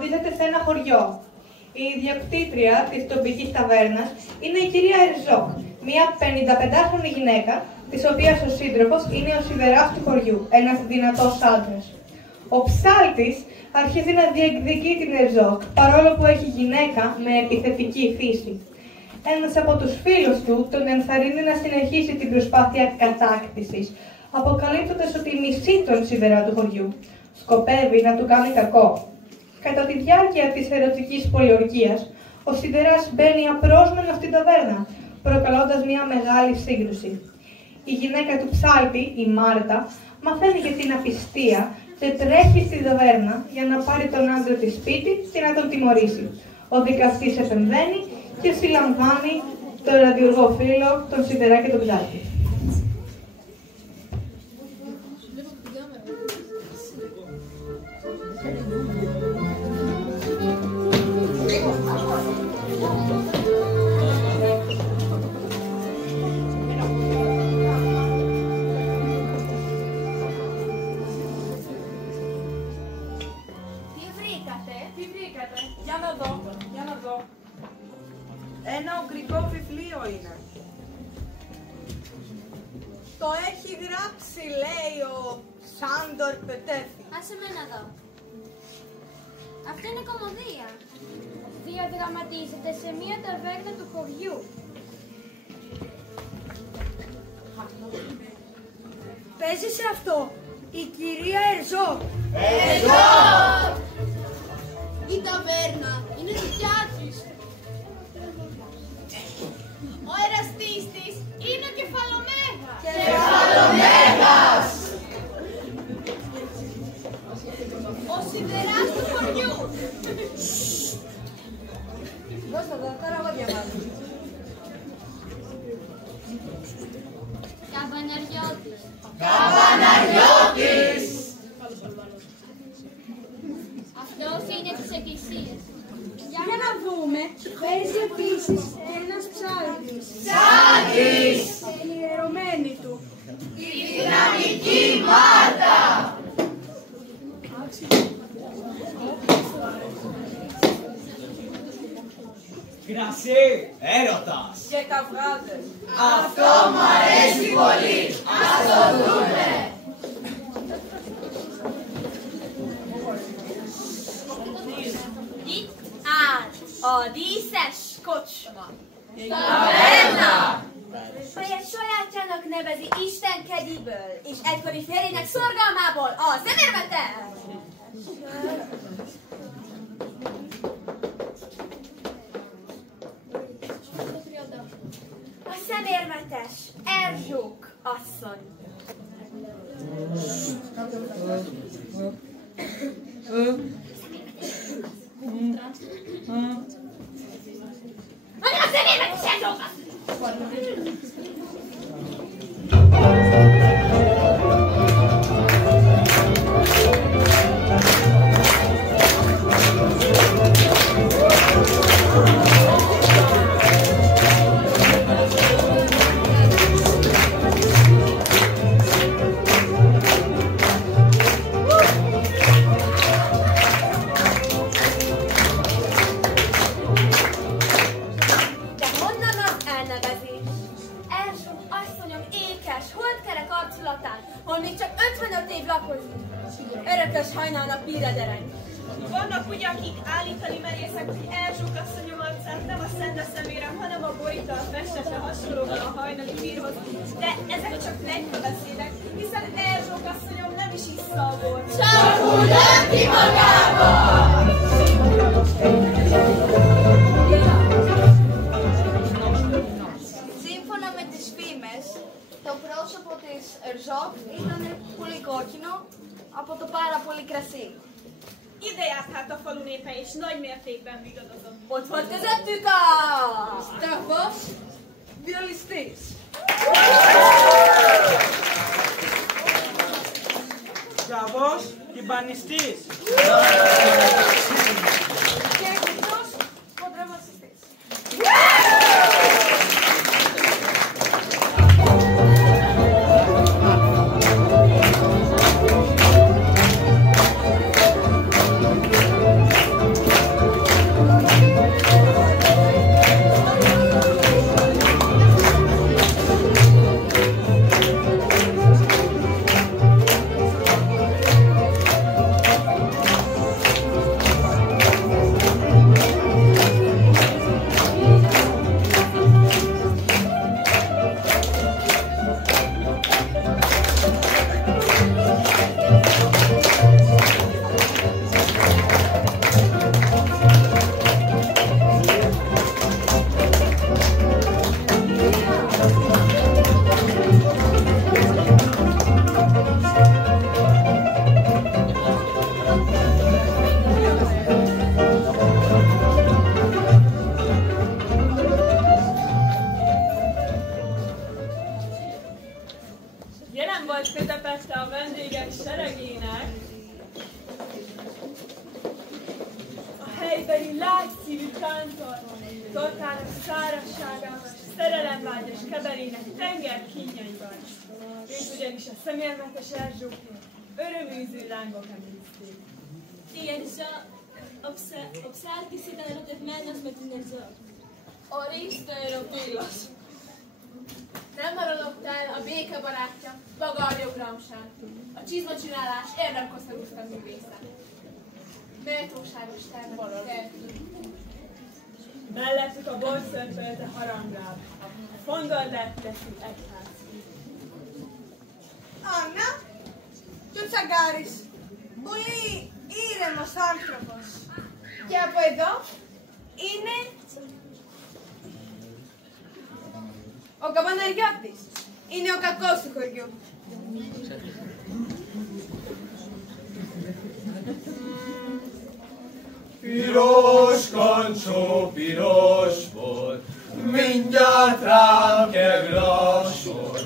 αναπτύσσεται σε ένα χωριό. Η ιδιοκτήτρια της τοπικής ταβέρνας είναι η κυρία Ερζόκ, μια 55χρονη γυναίκα, της οποίας ο σύντροφος είναι ο σιδεράς του χωριού, ένας δυνατός άντρας. Ο ψάλτης αρχίζει να διεκδικεί την Ερζόκ, παρόλο που έχει γυναίκα με επιθετική φύση. Ένας από τους φίλους του τον ενθαρρύνει να συνεχίσει την προσπάθεια κατάκτησης, αποκαλύπτοντας ότι μισεί τον σιδερά του χωριού. Σκοπεύει να του κάνει κακό. Κατά τη διάρκεια της ερωτικής πολιορκίας, ο σιδεράς μπαίνει απρόσμενο στην ταβέρνα, προκαλώντας μια μεγάλη σύγκρουση. Η γυναίκα του ψάλτη, η Μάρτα, μαθαίνει για την απιστία και τρέχει στην ταβέρνα για να πάρει τον άντρα της σπίτι και να τον τιμωρήσει. Ο δικαστής επεμβαίνει και συλλαμβάνει τον ραδιουργό φίλο, τον σιδερά και τον ψάλτη. Ένα ουγγρικό βιβλίο είναι. Το έχει γράψει, λέει, ο Σάντορ Πετέφη. Άσε με να δω. Αυτό είναι κομμωδία. Διαδραματίζεται σε μία ταβέρνα του χωριού. Παίζει σε αυτό η κυρία Ερζόκ. Ερζόκ! Η ταβέρνα είναι δικιά της. Ο εραστής της είναι ο Κεφαλομέγας. Κεφαλομέγας! Ο σιδεράς του χωριού. Δώστε εδώ, τώρα εγώ διαβάζω. Καβαναριώτης. Καβαναριώτης! Αυτός είναι της εκκλησίας. Για να δούμε, παίζει επίσης ένας ψάλτης. Ψάλτης! Η ιερωμένη του. Η δυναμική Μάρτα! Κρασί! Έρωτας! Και καυγάδες. Αυτό μου αρέσει πολύ! Ας το δούμε! díszes kocsma. Taverna! Saját sajátjának nevezi istenkediből, és egykori férjének szorgalmából a szemérmetet! A szemérmetes Erzsók asszony. Ami a szemérmetes Erzsók asszony! Örökös hajnalnak piredereng. Vannak ugye, akik állítani merészek, hogy Erzsók asszonyom arcát nem a szende szemérem, hanem a borítva a festete hasonlóval a hajnali pírhoz. De ezek csak pletykabeszédek, hiszen Erzsók asszonyom nem is issza a bort. Csak úgy önti magába! Σύμφωνα με τις φήμες, το πρόσωπο της Ερζόκ ήταν πολύ κόκκινο από το πάρα πολύ κρασί. Ide járt hát a falu népe, és nagy mértékben vigadozott. Ott volt közöttük a... Στραβός βιολιστής. Στραβός τυμπανιστής. Και εκτός κοντραβασιστής. Ugye nem volt közepette a vendégek seregének? A helybeli lágyszívű kántor, torkának szárazságával, szerelemvágyas keberének tenger kínjaival. Őt ugyanis a szemérmetes Erzsóké öröműző lángok emlízték. Igen, és a psár készítenek egy mennyes, mert minden zöld. A résztőről pillas. Nem maradott el a béke barátja, Bagarja Gramsán. A csizmacsinálás érdemkoszorúzta művészet. Méltóságos termet. Mellettük a borszörpölte harangráb. A fondorlát teszi egyház. Anna, tu tsagaris. Πολύ ήρεμος άνθρωπος. Και από εδώ είναι ο Καμπαναριώτης. Είναι ο κακός του χωριού. Piros kancsó, piros volt, mindjárt rám kerül a sor.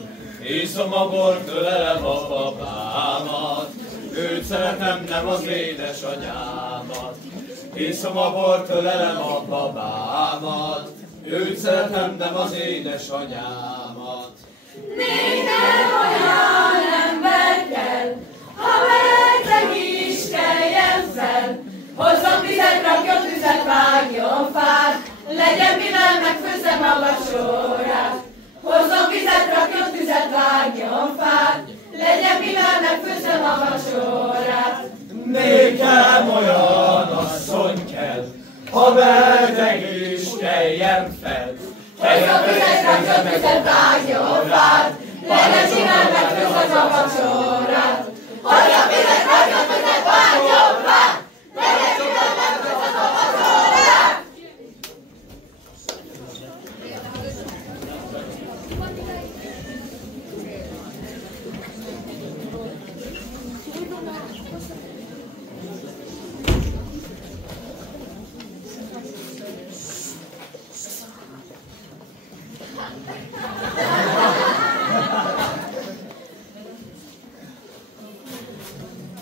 Iszom a bort, ölelem a papámat, őt szeretem, nem az édesanyámat. Iszom a bort, ölelem a babámat, őt szeretem, nem az édesanyámat. Nékem olyan ember kell, ha beteg is keljen fel. Hozzon vizet, rakjon tüzet, vágjon fát, legyen mivel megfőzze maga sorát. Hozzon vizet, rakjon tüzet, vágjon fát, legyen mivel megfőzze maga sorát. Nékem olyan asszony kell, ha beteg is keljen fel. Hozzon vizet, rakjon tüzet, vágjon fát, legyen mivel megfőzze maga sorát. Hozzon vizet, rakjon tüzet, vágjon fát, legyen mivel megfőzze maga sorát.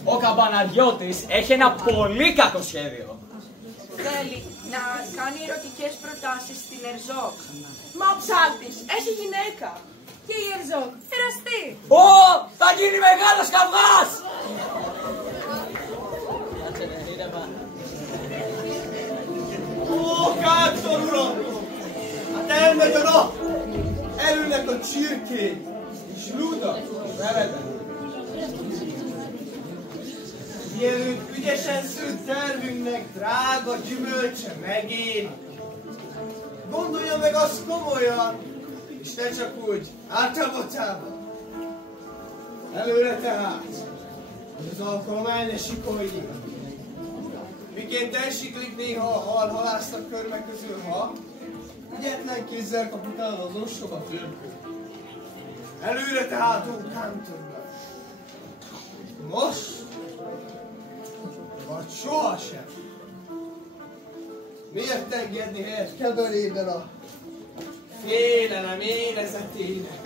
Ο Καμπαναριώτης έχει ένα πολύ κακό σχέδιο. Θέλει να κάνει ερωτικές προτάσεις στην Ερζόκ. Μα ο ψάλτης έχει γυναίκα. Και η Ερζόκ εραστή. Ω, θα γίνει μεγάλος καυγάς! Ó, Kántor uram! Hát elmegy a nap! Elülnek a csirkék, és ludak, veredek. Mielőtt ügyesen szült tervünknek drága gyümölcse megér. Gondolja meg azt komolyan, és ne csak úgy általában. Előre tehát, hogy az alkalom el ne sikoljon. Miként elsiklik néha a hal halásztak körme közül, ha ügyetlen kézzel kap utána az ostoba törpő. Előre tehát, ó Kántorban! Most? Vagy sohasem! Miért engedni helyet keberében a félelem érezetének?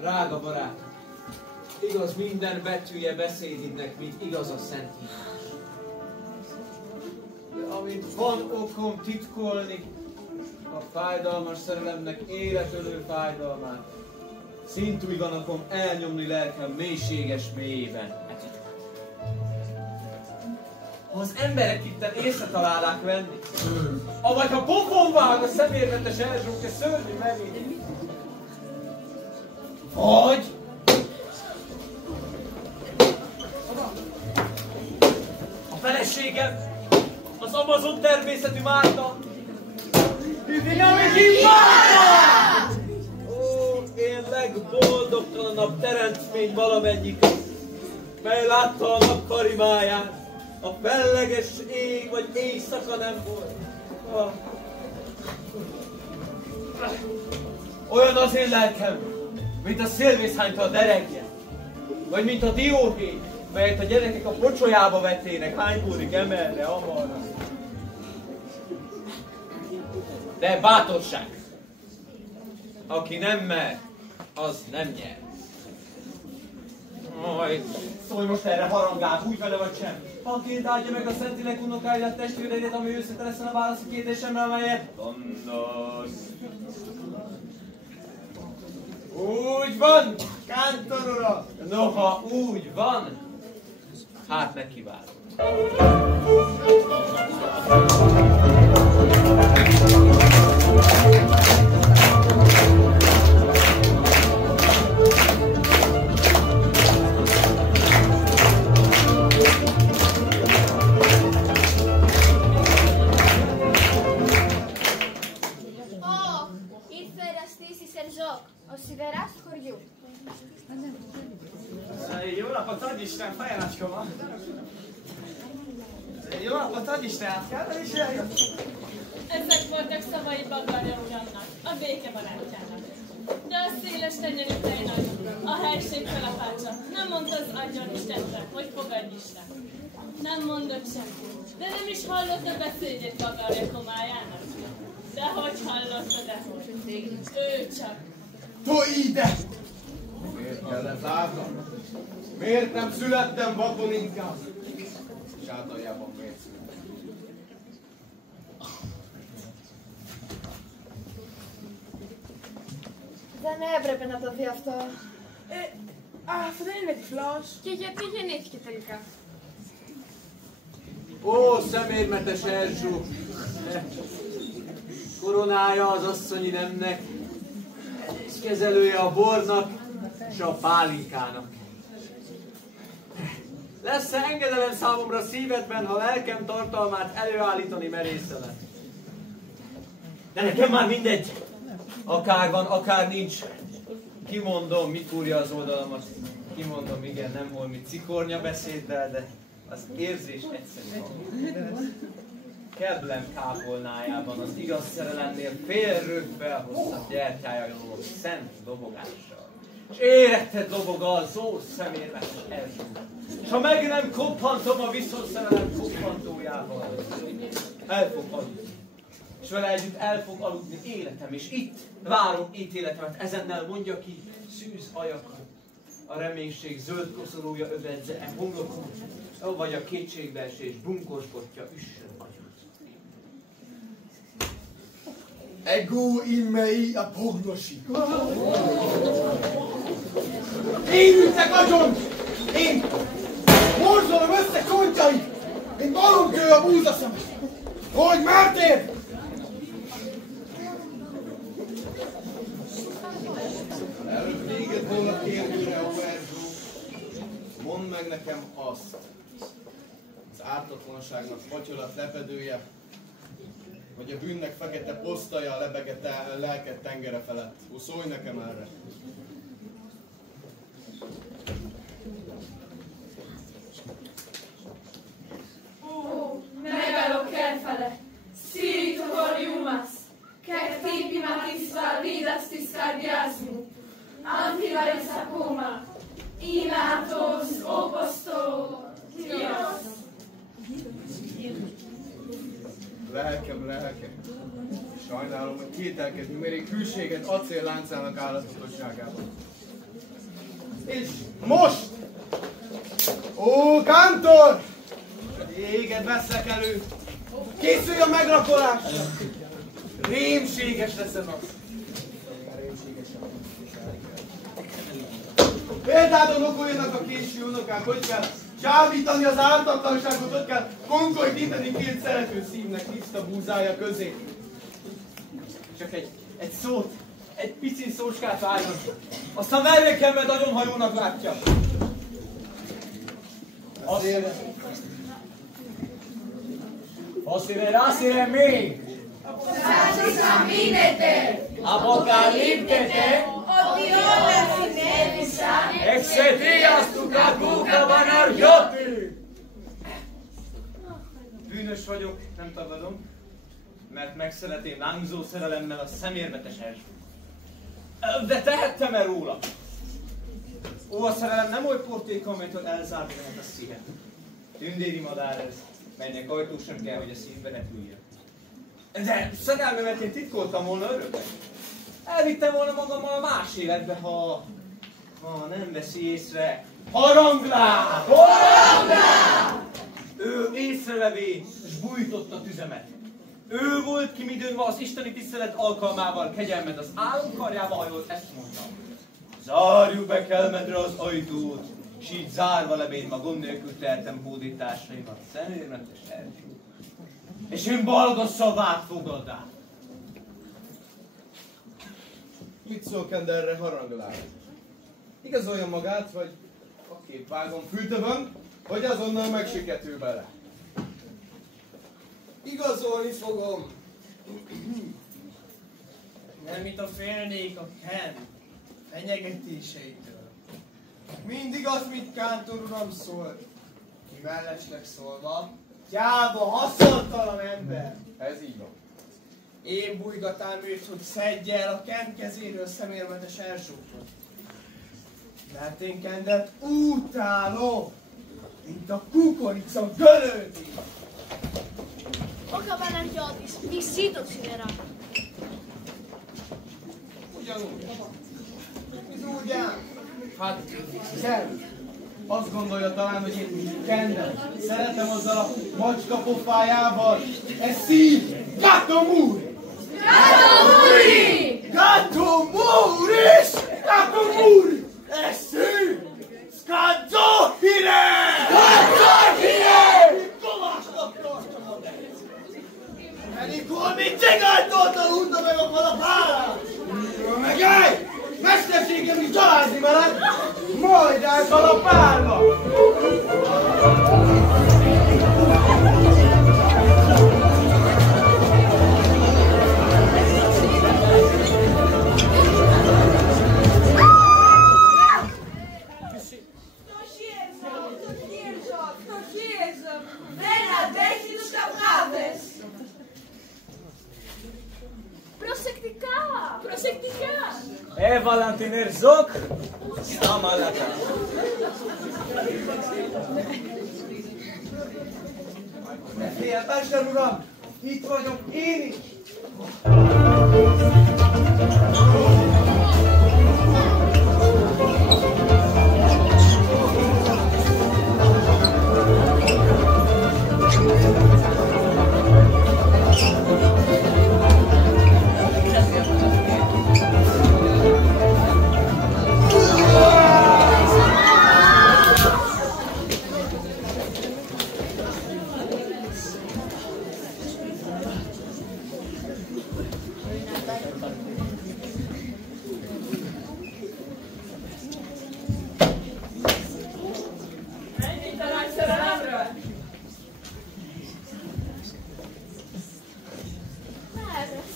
Drága barát, igaz minden betűje beszédidnek, mint igaz a szentírás. De amit van okom titkolni, a fájdalmas szerelemnek életölő fájdalmát, szintúgy van okom elnyomni lelkem mélységes mélyében. Ha az emberek itten észre találják venni, avagy ha pofon vág a szemérmetes Erzsóke szörnyű megint, vagy a feleségem az Amazon természetű Márta, Üdina megint Márta! Ó, én legboldogtalanabb teremtmény valamennyik, mely látta a nap karimáját, a felleges ég vagy éjszaka nem volt. Olyan az én lelkem, mint a szélvészhányta a derekje, vagy mint a dióhéj, melyet a gyerekek a pocsolyába vettének, hánykódik emelre, amarra. De bátorság! Aki nem mer, az nem nyer. Szólj most erre, harangál, úgy vele vagy sem. Haként áldja meg a Szentinek unokáját, testvéreidet, ami őszinte leszen a válasz a kérdésemre, amelyet mondasz. Úgy van, Kántor ura! Noha úgy van, hát neki vár. Jó napot, adj Isten, fejenacskoma! Jó napot, adj Isten, átkállal is eljött? Ezek voltak szavai Bagarja uramnak, a béke barátjának. De a széles tenyerű tejnagy, a helység kalapácsa, nem mondta az adjon Istenre, hogy fogadj Isten. Nem mondott semmit, de nem is hallotta beszédét Bagarja komájának. De hogy hallotta, dehogy. Ő csak. Tolj ide! Miért kellett látnom? Miért nem születtem vakon inkább? És általában miért születtem? Da ne brebe na to djevto. Förenig flas. Kikje nitki tylko. Ó, szemérmetes Erzsó! Koronája az asszonyi nemnek, és kezelője a bornak, és a pálinkának. Lesz-e engedelem számomra szívedben, ha lelkem tartalmát előállítani merészelek? De nekem már mindegy! Akár van, akár nincs. Kimondom, mit úrja az oldalamat. Kimondom, igen, nem holmi cikornya beszéddel, de az érzés egyszerű van. Keblem kápolnájában az igaz szerelemnél fél rögbe hoztat gyertyájáló szent dobogással. És éretted dobog az ó szemérmetes Erzsó. És ha meg nem koppantom a viszonszerelem koppantójával, el fog aludni. És vele együtt el fog aludni életem, és itt várom ítéletemet, ezennel mondja ki szűz ajakat. A reménység zöld koszorúja övedze homlokon, vagy a kétségbeesés bunkosbotja üssön agyat. Ego immei a pognosi. Én ültek agyon! Én morzolom össze csontjait, mint balomkő a búzaszem. Hogy mertél? Előbb téged volna kérdőre, ó Erzsó. Mondd meg nekem azt, az ártatlanságnak fatyolat lepedője, vagy a bűnnek fekete posztolya lebegett lelked tengere felett. Szólj nekem erre! Megalo kerfele, spiritu coriumas, che tipi matisva vidastis cardiasmu, antivaris acuma, inatos oposto, Dios. Lelkem. Sajnálom, hogy kételkedni mérik hűséget acélláncának állatokosságában. És most! Ó, Kántor! Téged veszlek elő! Készülj a megrakolásra! Rémséges leszem az! Példádon okoljanak a késő unokák, hogy kell csábítani az ártatlanságot, hogy kell konkolyt inteni két szerető szívnek tiszta búzája közé. Csak egy szót, egy pici szóskát várjon. Aztán mellékemben nagyon hajónak látja. Asire még! Apocalíptete! Exetias tu kakuka banarjoti! Bűnös vagyok, nem tagadom, mert megszeretém lángzó szerelemmel a szemérmetes Erzsót. De tehettem-e róla? Ó, a szerelem nem oly portéka, amitől elzárni lehet a szívet. Tündéri madár ez, melynek ajtó sem kell, hogy a szívbe repüljön. De szerelmemet én titkoltam volna örökre. Elvittem volna magammal a más életbe, ha Ha nem veszi észre, haranglá! Haranglá! Ő észrevevé, és bújtotta tüzemet. Ő volt ki midőnve az isteni tisztelet alkalmával kegyelmed az álomkarjába hajolt, ezt mondta. Zárjuk be kelmedre az ajtót, s így zárva lebén ma gond nélkül tehetem hódításaimat, szemérmetes Erzsó. És én balga szavát fogadám. Mit szól Kenderre haranglál? Igazolja magát, vagy a két vágom fültövön, vagy azonnal megsiketül bele. Igazolni fogom. Nem itt a félnék a Ken fenyegetéseitől. Mindig az, mit Kántor uram szól, ki mellesleg szólva, gyáva, haszontalan ember. Ez így van. Én bújgatám őt, hogy szedje el a Ken kezéről szemérmetes Erzsókot. Mert én Kendet utálom, mint a kukorica gölődi. Oka Vanagiotis, mi szítot színera? Ugyanúgy. Ez úgy áll. Hát, hiszen azt gondolja talán, hogy én Kendet szeretem azzal a macska pofájával. Ez szív! Gatto Muri! Gatto Muri! Gatto Muris! Gatto Muri! Ez szív! Skadzóhire! Skadzóhire! Kovásnak tartom a nevét. Enikor mit csigáltolta húzta meg a kalapálát? Meg állj! Mesterségem is gyalázni veled! Majd elkalapálva! Valentin Herzog, Stamalata. Ne félj, mester uram! Itt vagyok én is!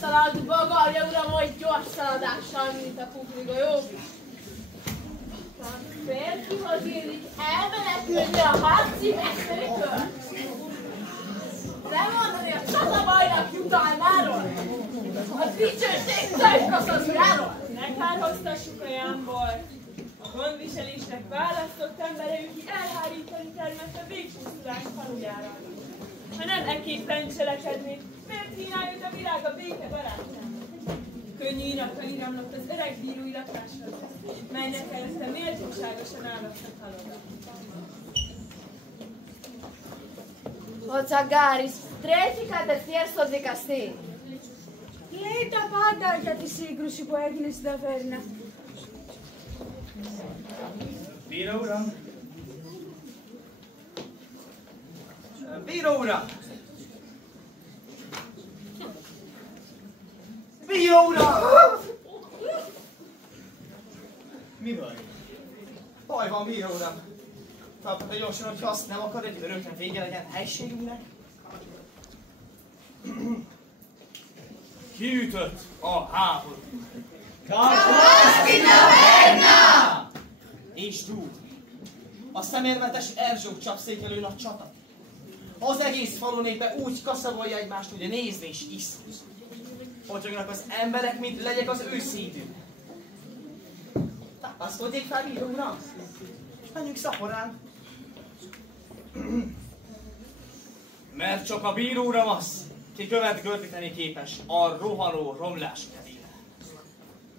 Szalad bagarja, uram, hogy gyors szaladással, mint a kupligolyó. A férfihoz illik elmenekülni a harci meszterekről. Lemondani a csatabajnak jutalmáról. A dicsőség töjtkosz az uráról. Ne kárhoztassuk a jámbort. A gondviselésnek választott emberei, ki elhárítani termette végpusztulás falujára. Ha nem eképpen cselekednék, miért hínáljuk a virág a béke barátjának? Könnyű irakkal iramlott az öreg bírói lakáshoz, melynek előtte méltóságosan állottak halomra. Ο Τσαγκάρης τρέχει κατευθείαν στο δικαστή. Λέει τα πάντα για τη σύγκρουση που έγινε στην ταβέρνα. Bíró uram! Bíró uram! Bíró uram! Mi baj? Baj van, bíró uram. Talpad a gyorsan, hogyha azt nem akar, hogy örökre vége legyen helységünknek. Ki ütött a háború? Kavaszki taverna! És túl. A szemérmetes Erzsók csapszékelő nagy csata. Az egész falu népe úgy kaszabolja egymást, hogy nézni és iszni. Potyognak az emberek, mint legyek az ő szívük. Tápaszkodjék fel, bíró uram! És menjünk szaporán. Mert csak a bíró uram az, ki követ gördíteni képes a rohanó romlás kedére.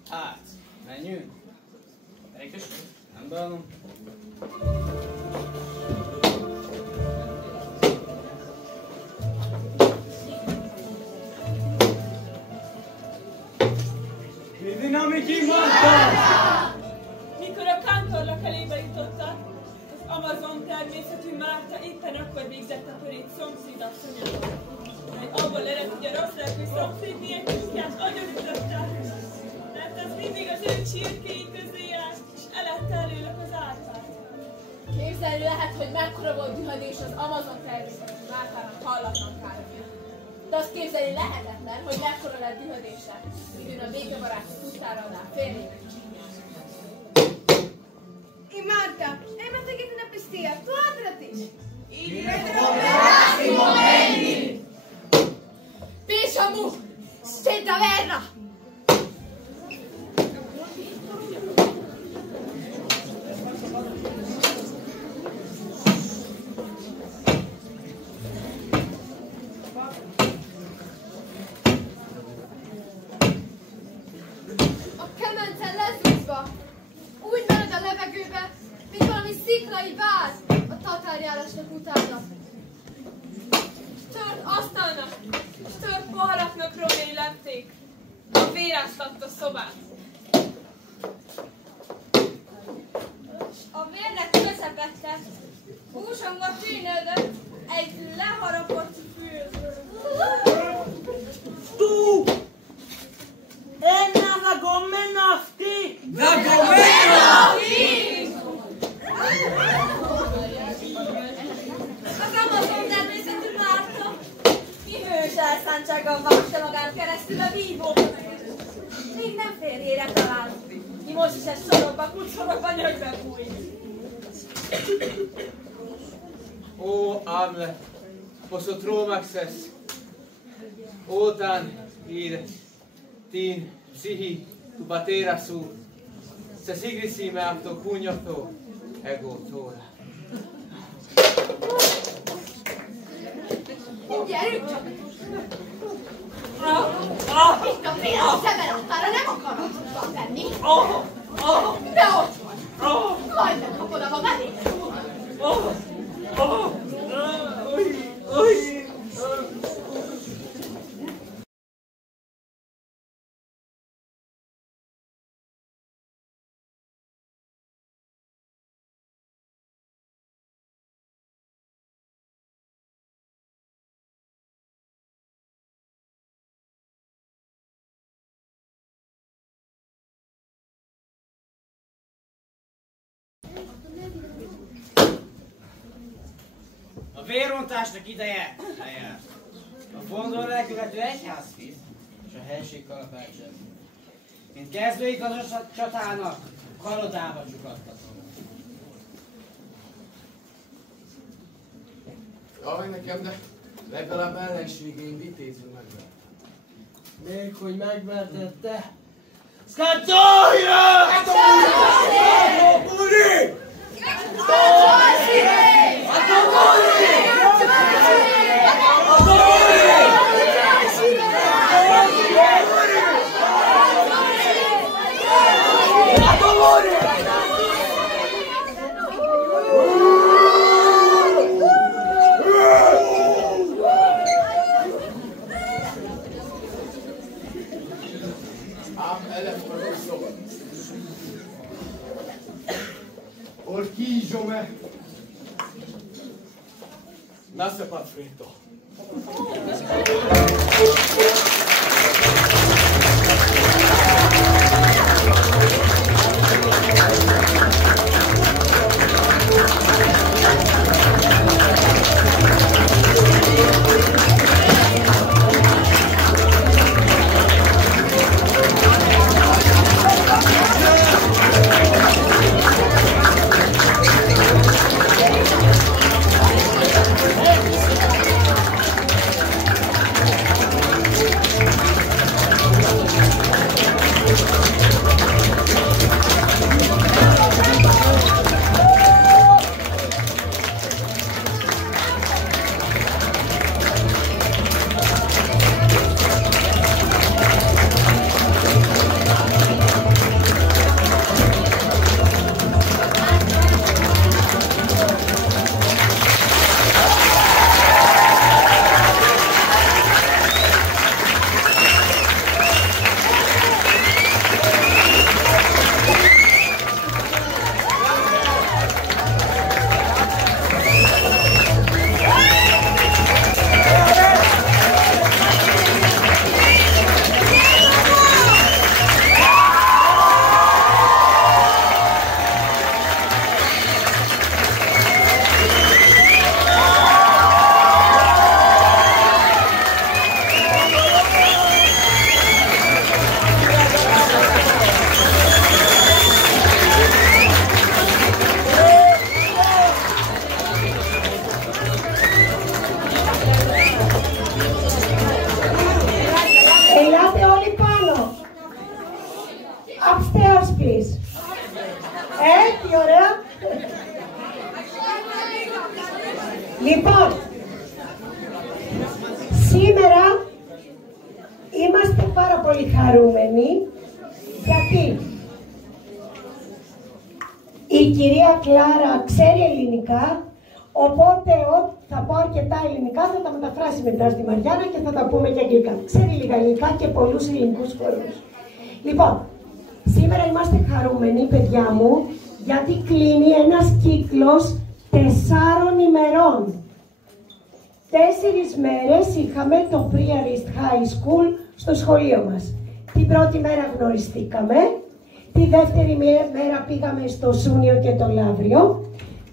Hát, menjünk. Elég tüskök. Nem bánom. Mi dinamiki mondta? Mikor a kántorlak elébe jutottak, az Amazon természetű Márta éppen akkor végzett a körét szomszédasszonyával, mely abból ered, hogy a rossz lelkű szomszédnél kutyát agyonütöttek, mert az mindig az ő csirkéi közé járt, és elette előlök az árpát. Képzelni lehet, hogy mekkora volt dühödés az Amazon természetű Mártának hallatlan káromja. De azt képzelni lehetetlen, hogy mekkora lett dühödése, midőn a békebarát tudtára alá férjének csínyát. I Marta, nema te che ti napestia, tu adratiš. I retrogradi momenti. Piša mu, ste taverna! Úgy mered a levegőbe, mint valami sziklai váz a tatárjárásnak utána. Tört asztalnak, és tört poharaknak romjai lepték. A véráztatta szobát. A vérnek közepette húsomba tűnődött egy leharapott fül. Tu! Enna la gommenafti! La gommenafti! Az Amazon természetű Márta kihős elszántsággal vágta magát keresztül a vívókon. Még nem férjére talált. Ki most is egy sorokba, kucsorokba nyögbe bújt. Ó, Amle, posso tromaxes, otan ir tin psihi tu batera su, se sigrisi me apto pugnotto ego tora. Gyerünk csak! Itt a fél a szemelattára nem akarod tudva tenni. De ott van! Majd megkapod a magát. A vérontásnak ideje lejárt. A fondor elkövető egyházfit és a helység kalapácsát. Mint kezdőigazos csatának, kalodába csukadtatom. Jaj, nekem, de legalább ellenségeim vitézül megvert. Még hogy megverted te? Szkátolja! Orchigio-me! Nasce pa' fritto. Λοιπόν, σήμερα είμαστε πάρα πολύ χαρούμενοι γιατί η κυρία Κλάρα ξέρει ελληνικά, οπότε θα πω αρκετά ελληνικά, θα τα μεταφράσει μετά στη Μαριάννα και θα τα πούμε και αγγλικά. Ξέρει λίγα ελληνικά και πολλούς ελληνικούς χορούς. Λοιπόν, σήμερα είμαστε χαρούμενοι, παιδιά μου, γιατί κλείνει ένας κύκλος 4 ημερών. 4 μέρες είχαμε το Priarist High School στο σχολείο μας. Την πρώτη μέρα γνωριστήκαμε, τη δεύτερη μέρα πήγαμε στο Σούνιο και το Λαύριο,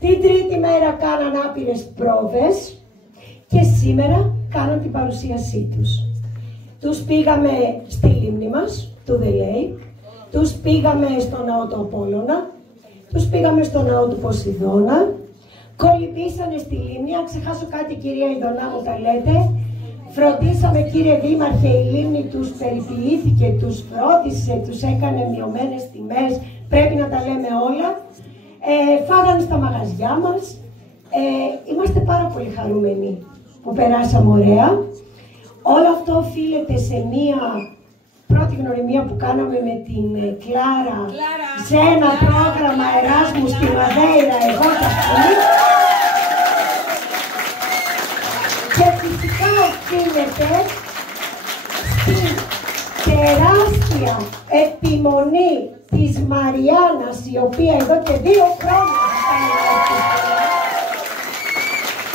την τρίτη μέρα κάναν άπειρες πρόβες και σήμερα κάναν την παρουσίασή τους. Τους πήγαμε στη λίμνη μας, του The Lake, τους πήγαμε στο ναό του Απόλλωνα, τους πήγαμε στο ναό του Ποσειδώνα, κολυμπήσανε στη λίμνη. Αν ξεχάσω κάτι, κυρία Ιδωνά, μου τα λέτε. Φροντίσαμε, κύριε Δήμαρχε, η λίμνη τους περιποιήθηκε, τους φρόντισε, τους έκανε μειωμένες τιμές, πρέπει να τα λέμε όλα. Φάγανε στα μαγαζιά μας. Είμαστε πάρα πολύ χαρούμενοι που περάσαμε ωραία. Όλο αυτό οφείλεται σε μία πρώτη γνωριμία που κάναμε με την Κλάρα σε ένα πρόγραμμα Εράσμου στη Μαδέιρα, εγώ τα πούμε. Και φυσικά οφείλεται στην τεράστια επιμονή της Μαριάννας, η οποία εδώ και 2 χρόνια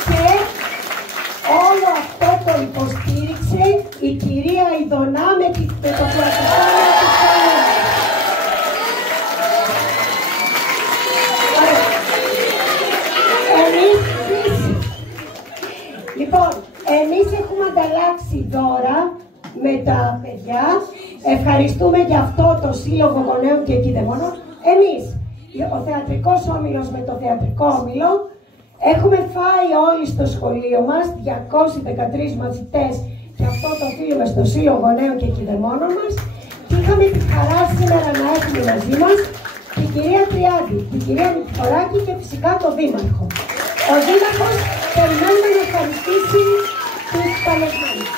και όλο αυτό το υποστήριξε η κυρία Ιδωνά με το πλατφόρμα της Καλένας. Λοιπόν, εμείς έχουμε ανταλλάξει δώρα με τα παιδιά. Ευχαριστούμε για αυτό το Σύλλογο Γονέων και Κηδεμόνων. Εμείς, ο Θεατρικός Όμιλος με το Θεατρικό Όμιλο, έχουμε φάει όλοι στο σχολείο μας 213 μαθητές και αυτό το οφείλουμε στο Σύλλογο Γονέων και Κηδεμόνων μας και είχαμε τη χαρά σήμερα να έχουμε μαζί μας την κυρία Τριάδη, την κυρία Νικηφοράκη και φυσικά τον Δήμαρχο. Ο Δήμαρχος περιμένουμε να ευχαριστήσει τους καλεσμένους.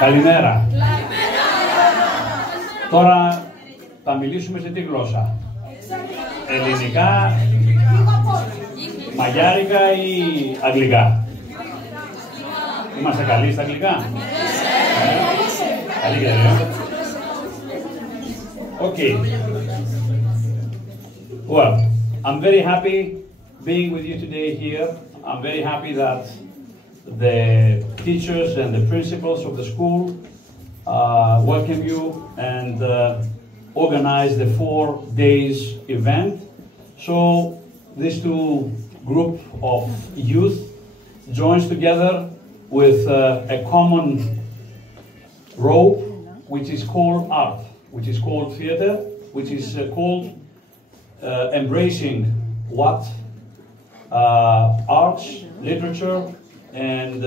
Καλημέρα. Τώρα θα μιλήσουμε σε τι γλώσσα? Ελληνικά, μαγιάρικα ή αγγλικά? Είμαστε καλοί στα αγγλικά? Καλή και Okay. Well, I'm very happy being with you today here. I'm very happy that the teachers and the principals of the school welcome you and organize the 4 days event. So these 2 group of youth joins together with a common rope, which is called art, which is called theater, which is called embracing what arts, literature, and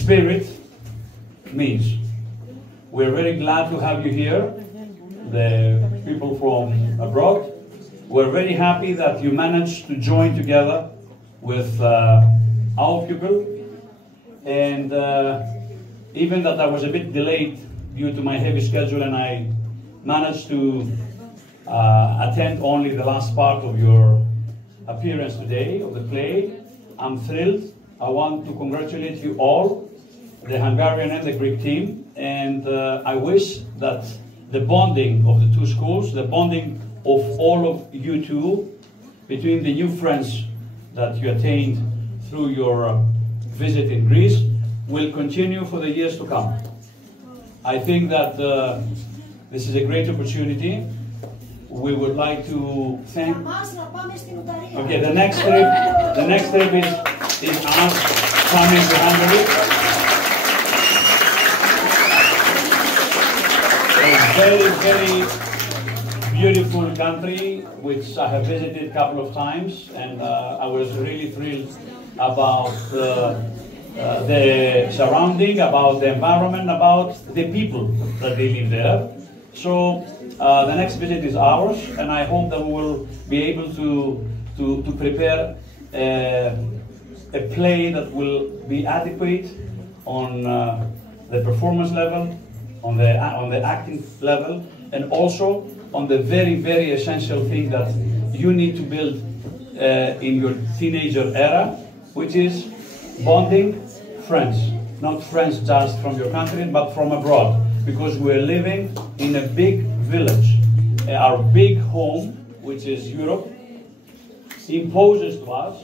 spirit means. We're very glad to have you here, the people from abroad. We're very happy that you managed to join together with our people, and even that I was a bit delayed due to my heavy schedule and I managed to attend only the last part of your appearance today of the play. I'm thrilled. I want to congratulate you all, the Hungarian and the Greek team, and I wish that the bonding of the 2 schools, the bonding of all of you two, between the new friends that you attained through your visit in Greece, will continue for the years to come. I think that this is a great opportunity. We would like to thank. Okay, the next trip is us coming to Hungary. A very, very beautiful country, which I have visited a couple of times, and I was really thrilled about the surrounding, about the environment, about the people that they live there. So the next visit is ours, and I hope that we will be able to prepare a play that will be adequate on the performance level, on the acting level, and also on the very, very essential thing that you need to build in your teenager era, which is bonding friends. Not friends just from your country, but from abroad. Because we're living in a big village. Our big home, which is Europe, imposes to us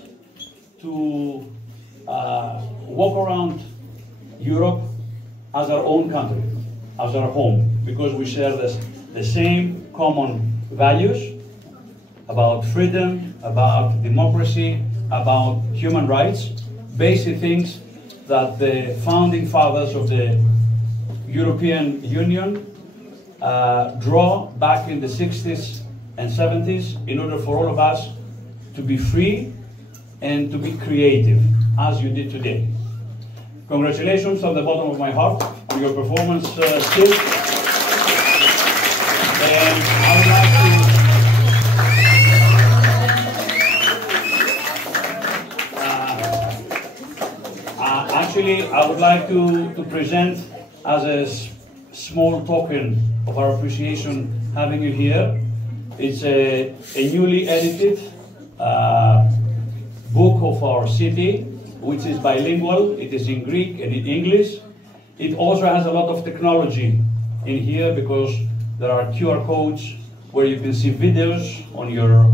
to walk around Europe as our own country, as our home, because we share the same common values about freedom, about democracy, about human rights, basic things that the founding fathers of the European Union draw back in the 60s and 70s in order for all of us to be free and to be creative, as you did today. Congratulations from the bottom of my heart on your performance skills. And I would like to actually, I would like to present as a small token of our appreciation having you here. It's a newly edited book of our city, which is bilingual. It is in Greek and in English. It also has a lot of technology in here because there are QR codes where you can see videos on your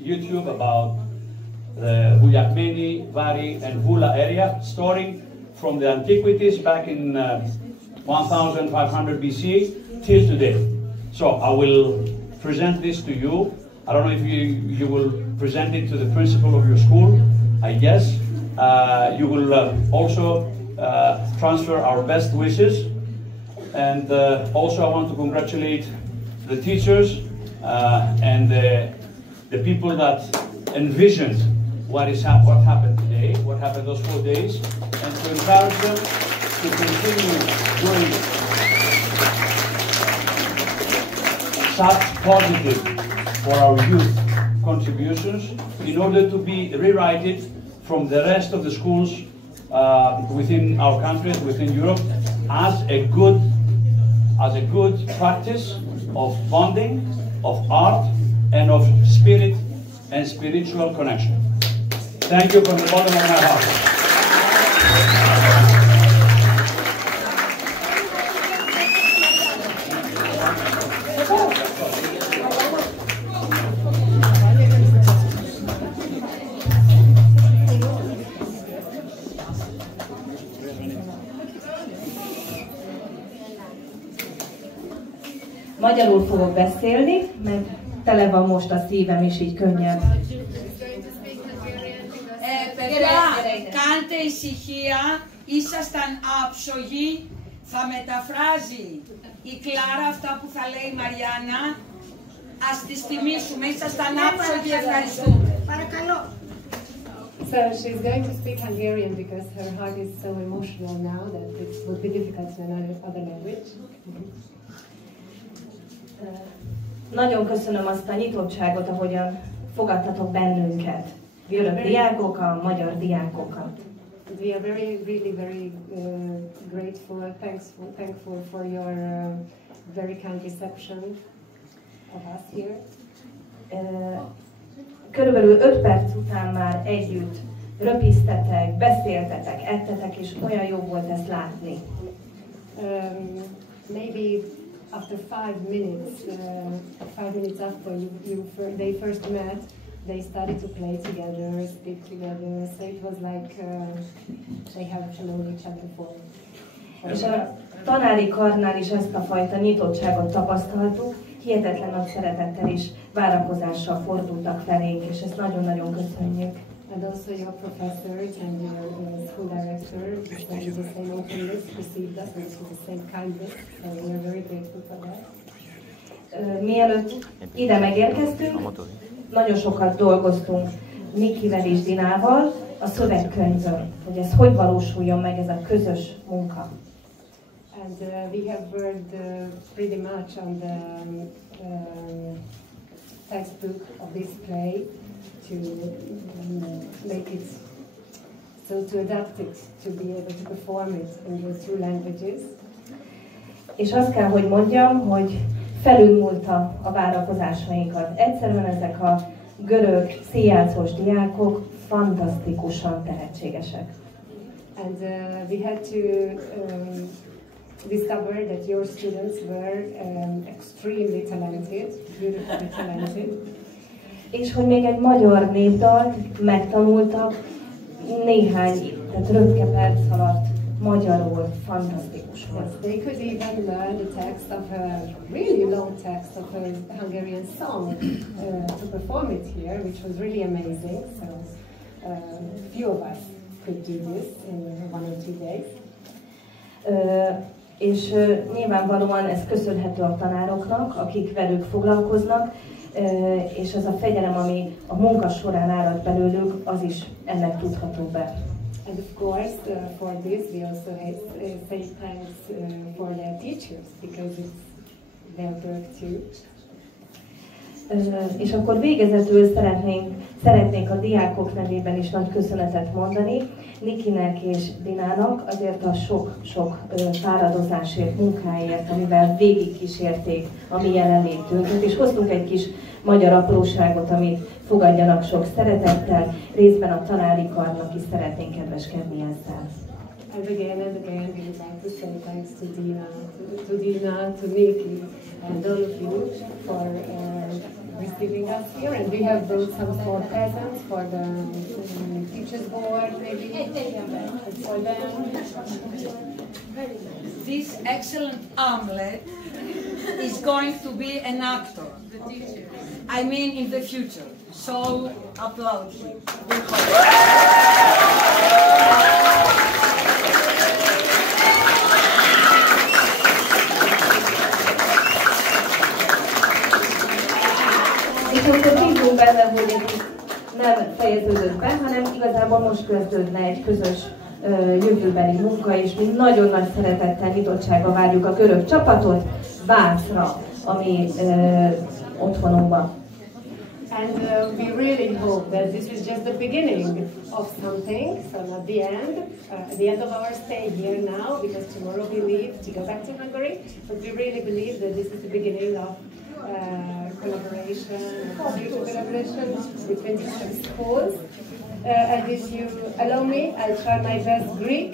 YouTube about the Vouliagmeni, Vari and Vula area, starting from the antiquities back in 1500 BC till today. So I will present this to you. I don't know if you will present it to the principal of your school, I guess. You will also transfer our best wishes. And also I want to congratulate the teachers and the people that envisioned what happened today, what happened those 4 days, and to encourage them to continue doing such positive for our youth contributions in order to be rewritten from the rest of the schools within our countries, within Europe, as a good practice of bonding, of art, and of spirit and spiritual connection. Thank you from the bottom of my heart. Magyarul fogok beszélni, mert tele van most a szívem is így könnyebb. Παιδιά, κάντε ησυχία, ήσασταν άψογοι, θα μεταφράζει η Κλάρα αυτά που θα λέει η Μαριάννα. Ας τις τιμήσουμε, ήσασταν άψογοι, ευχαριστούμε. Παρακαλώ. So she's going to speak Hungarian because her heart is so emotional now that it would be difficult to know other language. Nagyon köszönöm azt a nyitottságot, ahogyan fogadtatok bennünket, görög diákok, a magyar diákokat. We are very grateful, thankful for your very kind reception of us here. Körülbelül 5 perc után már együtt röpiztetek, beszéltetek, ettetek, és olyan jó volt ezt látni. Maybe after 5 minutes after they first met, they started to play together, speak together. So it was like they have known each other for. És a tanári karnál is ezt a fajta nyitottságot tapasztaltuk, hihetetlen nagy szeretettel és várakozással fordultak felénk, és ezt nagyon-nagyon köszönjük. And also your professors and your school director, with the same openness, received us with the same kindness, so we are very grateful for that. Mielőtt ide megérkeztünk, nagyon sokat dolgoztunk Mikivel és Dinával a szövegkönyvön, hogy ez hogy valósuljon meg, ez a közös munka. And we have worked pretty much on the textbook of this play to make it, so to adapt it, to be able to perform it in the two languages. És azt kell, hogy mondjam, hogy felülmúlta a várakozásainkat. Egyszerűen ezek a görög színjátszós diákok fantasztikusan tehetségesek. And we had to discover that your students were extremely talented, beautifully talented. És hogy még egy magyar népdalt megtanultak néhány, tehát röpke perc alatt magyarul, fantasztikus volt. Yes, they could even learn the text of a really long text of a Hungarian song to perform it here, which was really amazing. So few of us could do this in 1 or 2 days. És nyilvánvalóan ez köszönhető a tanároknak, akik velük foglalkoznak, és ez a fegyelem, ami a munka során árad belőlük, az is ennek tudható be. And of course, for this we also say thanks for their teachers, because it's their work too. És akkor végezetül szeretnék a diákok nevében is nagy köszönetet mondani Nikinek és Dinának azért a sok-sok fáradozásért, munkáért, amivel végigkísérték a mi jelenlétünket, és hoztunk egy kis magyar apróságot, amit fogadjanak sok szeretettel, részben a tanári karnak is szeretnénk kedveskedni ezzel. And again we would like to say thanks to Dina, to Nikki, and all of you for receiving us here. And we have brought some small presents for the teachers board, maybe, for them. This excellent omelet is going to be an actor. I mean in the future. So applaud him. És akkor bízunk benne, hogy ez nem fejeződött be, hanem igazából most kezdődne egy közös jövőbeni munka, és mi nagyon nagy szeretettel, nyitottsággal várjuk a görög csapatot Vácra, ami otthonunkban. And we really hope that this is just the beginning of something, so not the end, at the end of our stay here now, because tomorrow we leave to go back to Hungary, but we really believe that this is the beginning of collaboration, future collaboration between different schools. And if you allow me, I'll try my best Greek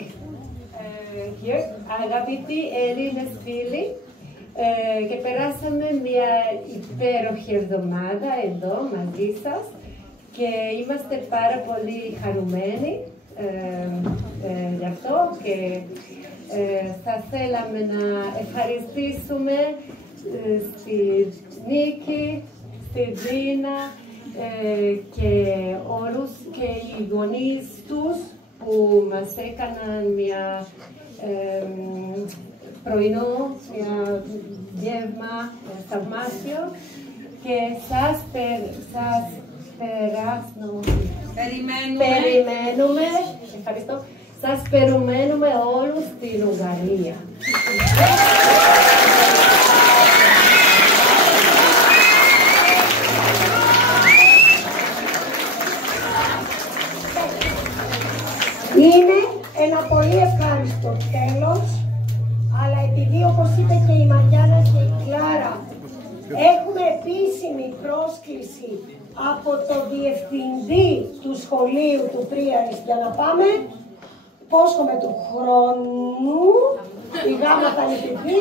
here. Αγαπητοί Έλληνες φίλοι, και περάσαμε μια υπέροχη εβδομάδα εδώ μαζί σας και είμαστε πάρα πολύ χαρούμενοι γι' αυτό και θα θέλαμε να ευχαριστήσουμε στη Νίκη, στη Δίνα και όλους και οι γονείς τους που μας έκαναν μια πρωινό, μια γεύμα θαυμάσιο και σας περιμένουμε, ευχαριστώ, σας περιμένουμε όλους στην Ουγγαρία. Είναι ένα πολύ ευχάριστο τέλος, αλλά επειδή όπως είπε και η Μαριάννα και η Κλάρα, έχουμε επίσημη πρόσκληση από το διευθυντή του σχολείου του Πρίαρης για να πάμε, υπόσχομαι του χρόνου, η γάμα θα λυπηθεί,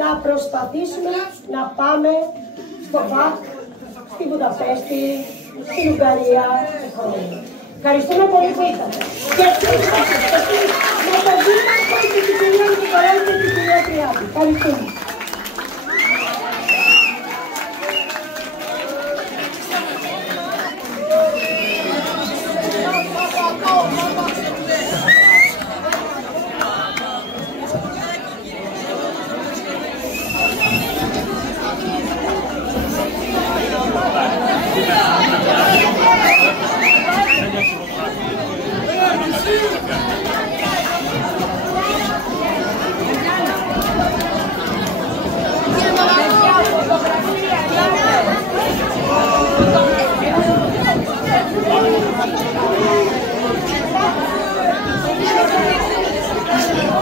να προσπαθήσουμε να πάμε στο ΒΑΚ, στη Βουδαπέστη, στην Ουγγαρία, Ευχαριστούμε πολύ που ήρθατε. Και εσείς με τον Δήμαρχο και την κυρία Νικολάου και την κυρία Τριάδη. Ευχαριστούμε.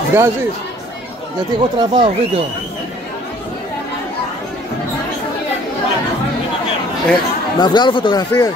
Βγάζεις, γιατί εγώ τραβάω βίντεο. Να βγάλω φωτογραφίες.